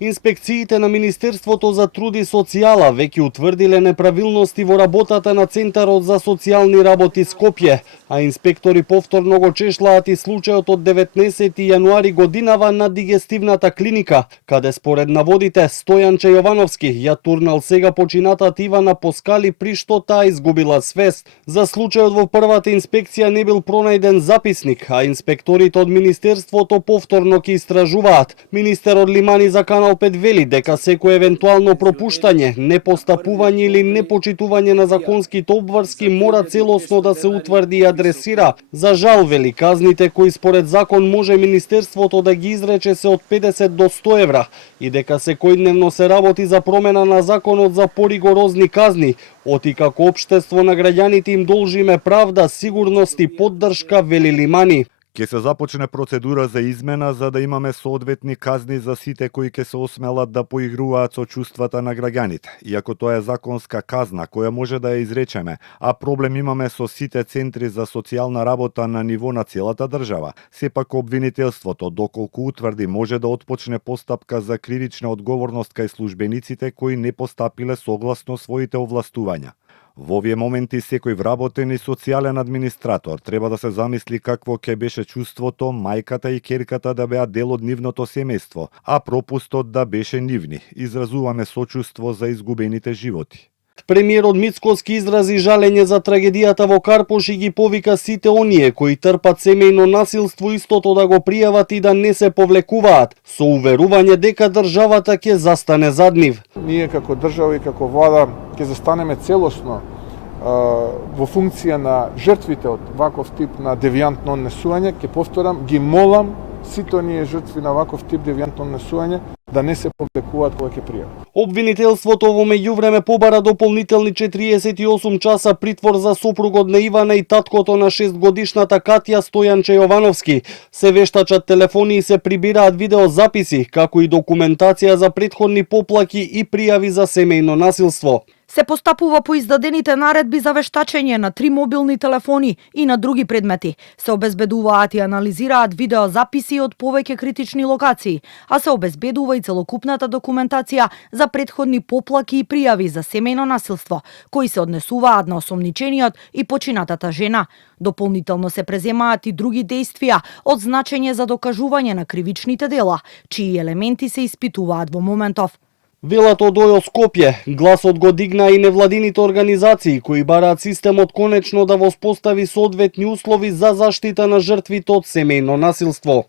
Инспекциите на Министерството за труд и социјала веќе утврдиле неправилности во работата на Центарот за социјални работи Скопје, а инспектори повторно го чешлаат и случајот од 19 јануари годинава на дигестивната клиника, каде според наводите Стојанче Јовановски ја турнал сега починатата Ивана Поскали при што таа изгубила свест. За случајот во првата инспекција не бил пронајден записник, а инспекторите од Министерството повторно ќе истражуваат. Министерот Лимани за Канал 5 вели дека секој евентуално пропуштање, непостапување или непочитување на законските обврски мора целосно да се утврди и адресира. За жал, вели, казните кои според закон може Министерството да ги изрече се од 50 до 100 евра и дека секојдневно се работи за промена на законот за поригорозни казни, оти како општество на граѓаните им должиме правда, сигурност и поддршка, вели Лимани. Ке се започне процедура за измена за да имаме соодветни казни за сите кои ќе се осмелат да поигруваат со чувствата на граѓаните. Иако тоа е законска казна која може да ја изречеме, а проблем имаме со сите центри за социјална работа на ниво на целата држава, сепак обвинителството, доколку утврди, може да отпочне постапка за кривична одговорност кај службениците кои не постапиле согласно своите овластувања. Во овие моменти секој вработен и социјален администратор треба да се замисли какво ќе беше чувството мајката и ќерката да беа дел од нивното семејство, а пропустот да беше нивни. Изразуваме сочувство за изгубените животи. Премиерот Мицкоски изрази жалење за трагедијата во Карпош и ги повика сите оние кои трпат семејно насилство истото да го пријават и да не се повлекуваат, со уверување дека државата ќе застане зад нив. Ние како држава и како влада ќе застанеме целосно во функција на жртвите од ваков тип на девијантно однесување. Ќе повторам, ги молам сите оние жртви на ваков тип девијантно однесување да не се повлекуваат кога ќе пријават. Обвинителството во меѓувреме побара дополнителни 48 часа притвор за сопругот на Ивана и таткото на 6-годишната Катја, Стојанче Јовановски. Се вештачат телефони и се прибираат видеозаписи, како и документација за претходни поплаки и пријави за семејно насилство. Се постапува по издадените наредби за вештачење на 3 мобилни телефони и на други предмети. Се обезбедуваат и анализираат видеозаписи од повеќе критични локации, а се обезбедува и целокупната документација за претходни поплаки и пријави за семејно насилство, кои се однесуваат на осомничениот и починатата жена. Дополнително се преземаат и други дејствија од значење за докажување на кривичните дела, чии елементи се испитуваат во моментов. Велат од ОЈО Скопје, гласот го дигна и невладините организации кои бараат системот конечно да воспостави соодветни услови за заштита на жртвите од семејно насилство.